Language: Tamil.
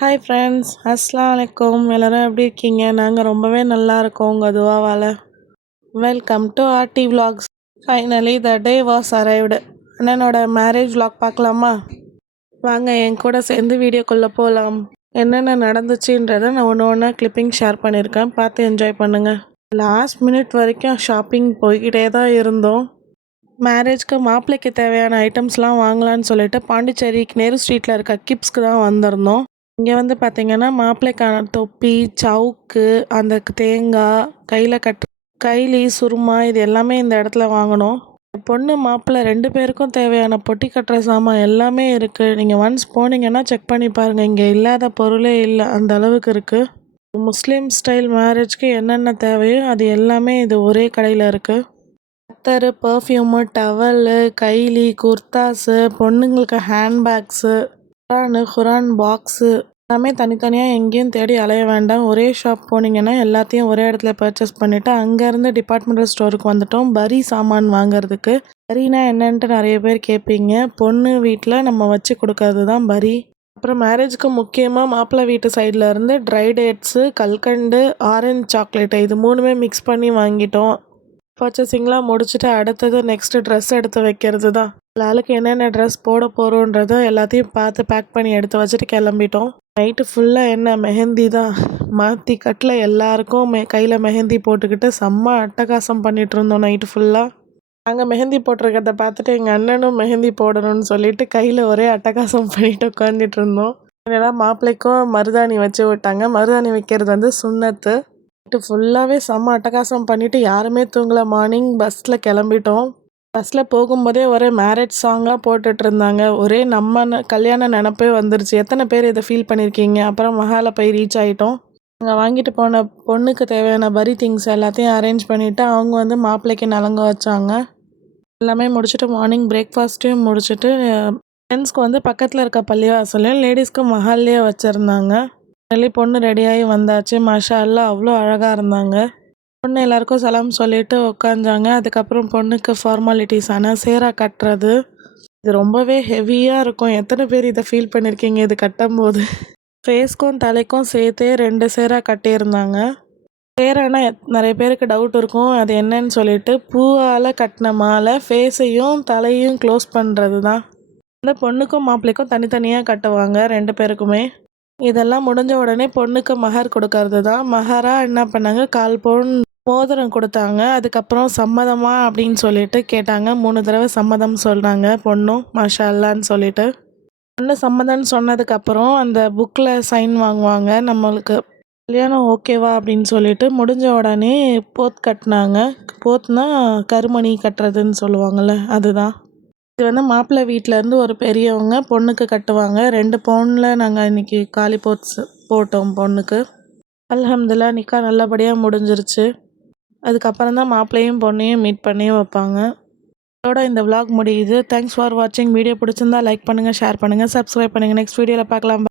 ஹாய் ஃப்ரெண்ட்ஸ், அஸ்ஸலாமு அலைக்கும். எல்லோரும் எப்படி இருக்கீங்க? நாங்கள் ரொம்பவே நல்லா இருக்கோம் உங்கள் துவாவால். Welcome to RT vlogs. Finally the day was arrived. அண்ணனோட மேரேஜ் vlog பார்க்கலாமா? வாங்க என் கூட சேர்ந்து வீடியோக்குள்ளே போகலாம். என்னென்ன நடந்துச்சுன்றதை நான் ஒன்று ஒன்றா கிளிப்பிங் ஷேர் பண்ணியிருக்கேன், பார்த்து என்ஜாய் பண்ணுங்கள். லாஸ்ட் மினிட் வரைக்கும் ஷாப்பிங் போய்கிட்டே தான் இருந்தோம். மேரேஜ்க்கு மாப்பிள்ளைக்கு தேவையான ஐட்டம்ஸ்லாம் வாங்கலான்னு சொல்லிட்டு பாண்டிச்சேரி நேரு ஸ்ட்ரீட்டில் இருக்க கிப்ஸ்க்கு தான் வந்திருந்தோம். இங்கே வந்து பார்த்திங்கன்னா மாப்பிள்ளைக்கான தொப்பி, சவுக்கு, அந்த தேங்காய், கையில் கைலி, சுருமா இது எல்லாமே இந்த இடத்துல வாங்கினோம். பொண்ணு மாப்பிள்ளை 2 பேருக்கும் தேவையான பொட்டி கட்டுற சாமான் எல்லாமே இருக்குது. நீங்கள் ஒன்ஸ் போனீங்கன்னா செக் பண்ணி பாருங்கள், இங்கே இல்லாத பொருளே இல்லை, அந்த அளவுக்கு இருக்குது. முஸ்லீம் ஸ்டைல் மேரேஜ்க்கு என்னென்ன தேவையோ அது எல்லாமே இது ஒரே கடையில் இருக்குது. அத்தர், பர்ஃப்யூமு, டவலு, கைலி, குர்தாஸு, பொண்ணுங்களுக்கு ஹேண்ட்பேக்ஸு, குரான் பாக்ஸு எல்லாமே தனித்தனியாக எங்கேயும் தேடி அலைய வேண்டாம். ஒரே ஷாப் போனீங்கன்னா எல்லாத்தையும் ஒரே இடத்துல பர்ச்சேஸ் பண்ணிவிட்டு அங்கேருந்து டிபார்ட்மெண்டல் ஸ்டோருக்கு வந்துட்டோம் பரி சாமான் வாங்குறதுக்கு. பரினா என்னன்ட்டு நிறைய பேர் கேட்பீங்க. பொண்ணு வீட்டில் நம்ம வச்சு கொடுக்கறது தான் பரி. அப்புறம் மேரேஜுக்கு முக்கியமாக மாப்பிள்ளை வீட்டு சைடில் இருந்து ட்ரை டேட்ஸு, கல்கண்டு, ஆரஞ்சு சாக்லேட்டு இது 3மே மிக்ஸ் பண்ணி வாங்கிட்டோம். பர்ச்சேசிங்லாம் முடிச்சுட்டு அடுத்தது நெக்ஸ்ட்டு ட்ரெஸ் எடுத்து வைக்கிறது தான். ஆளுக்கு என்னென்ன ட்ரெஸ் போட போகிறோன்றதை எல்லாத்தையும் பார்த்து பேக் பண்ணி எடுத்து வச்சுட்டு கிளம்பிட்டோம். நைட்டு ஃபுல்லாக என்ன மெஹந்தி தான் மாற்றி கட்டில் எல்லாருக்கும் கையில் மெஹந்தி போட்டுக்கிட்டு செம்ம அட்டகாசம் பண்ணிகிட்டு இருந்தோம் நைட்டு ஃபுல்லாக. நாங்கள் மெஹந்தி போட்டிருக்கிறத பார்த்துட்டு எங்கள் அண்ணனும் மெஹந்தி போடணும்னு சொல்லிட்டு கையில் ஒரே அட்டகாசம் பண்ணிட்டு உட்காந்துட்டு இருந்தோம். இதெல்லாம் மாப்பிள்ளைக்கும் மருதாணி வச்சு விட்டாங்க. மருதாணி வைக்கிறது வந்து சுன்னத்து. நைட்டு ஃபுல்லாகவே செம்ம அட்டகாசம் பண்ணிவிட்டு யாருமே தூங்கலை. மார்னிங் பஸ்ஸில் கிளம்பிட்டோம். பஸ்ஸில் போகும்போதே ஒரே மேரேஜ் சாங்காக போட்டுட்ருந்தாங்க. ஒரே நம்ம கல்யாண நினப்பே வந்துருச்சு. எத்தனை பேர் இதை ஃபீல் பண்ணியிருக்கீங்க? அப்புறம் மஹாலை போய் ரீச் ஆகிட்டோம். அங்கே வாங்கிட்டு போன பொண்ணுக்கு தேவையான பரி திங்ஸ் எல்லாத்தையும் அரேஞ்ச் பண்ணிவிட்டு அவங்க வந்து மாப்பிள்ளைக்கு நலங்கு வச்சாங்க. எல்லாமே முடிச்சுட்டு மார்னிங் பிரேக்ஃபாஸ்ட்டையும் முடிச்சுட்டு ஜென்ஸ்க்கு வந்து பக்கத்தில் இருக்க பள்ளிவாசலையும் லேடிஸ்க்கு மஹால்லையே வச்சுருந்தாங்க. சொல்லி பொண்ணு ரெடியாகி வந்தாச்சு. மாஷா அல்லாஹ் அவ்வளோ அழகாக இருந்தாங்க. பொண்ணு எல்லாருக்கும் சலாம் சொல்லிவிட்டு உட்காந்தாங்க. அதுக்கப்புறம் பொண்ணுக்கு ஃபார்மாலிட்டிஸான சேரா கட்டுறது இது ரொம்பவே ஹெவியாக இருக்கும். எத்தனை பேர் இதை ஃபீல் பண்ணியிருக்கீங்க? இது கட்டும்போது ஃபேஸ்க்கும் தலைக்கும் சேர்த்தே 2 சேரா கட்டியிருந்தாங்க. சேரானா நிறைய பேருக்கு டவுட் இருக்கும், அது என்னன்னு சொல்லிட்டு. பூவால் கட்டின மாலை ஃபேஸையும் தலையும் க்ளோஸ் பண்ணுறது தான். அந்த பொண்ணுக்கும் மாப்பிள்ளைக்கும் தனித்தனியாக கட்டுவாங்க 2 பேருக்குமே. இதெல்லாம் முடிஞ்ச உடனே பொண்ணுக்கு மஹர் கொடுக்கறது தான். மஹராக என்ன பண்ணாங்க, 1/4 பவுன் மோதிரம் கொடுத்தாங்க. அதுக்கப்புறம் சம்மதமா அப்படின்னு சொல்லிட்டு கேட்டாங்க. 3 தடவை சம்மதம் சொல்கிறாங்க பொண்ணும் மாஷா அல்லான்னு சொல்லிட்டு. பொண்ணு சம்மதம்னு சொன்னதுக்கப்புறம் அந்த புக்கில் சைன் வாங்குவாங்க. நம்மளுக்கு கல்யாணம் ஓகேவா அப்படின்னு சொல்லிட்டு முடிஞ்ச உடனே போத் கட்டினாங்க. போத்னா கருமணி கட்டுறதுன்னு சொல்லுவாங்கள்ல, அதுதான். இது வந்து மாப்பிள்ளை வீட்டிலேருந்து ஒரு பெரியவங்க பொண்ணுக்கு கட்டுவாங்க. 2 பவுனில் நாங்கள் இன்றைக்கி காலி போட்ஸ் போட்டோம் பொண்ணுக்கு. அல்ஹம்துலில்லாஹ் நிக்கா நல்லபடியாக முடிஞ்சிருச்சு. அதுக்கப்புறம் தான் மாப்பிள்ளையும் பொண்ணையும் மீட் பண்ணி வைப்பாங்க. இதோட இந்த vlog முடியுது. தேங்க்ஸ் ஃபார் வாட்சிங். வீடியோ பிடிச்சிருந்தா லைக் பண்ணுங்கள், ஷேர் பண்ணுங்கள், சப்ஸ்கிரைப் பண்ணுங்கள். நெக்ஸ்ட் வீடியோவில் பார்க்கலாம்.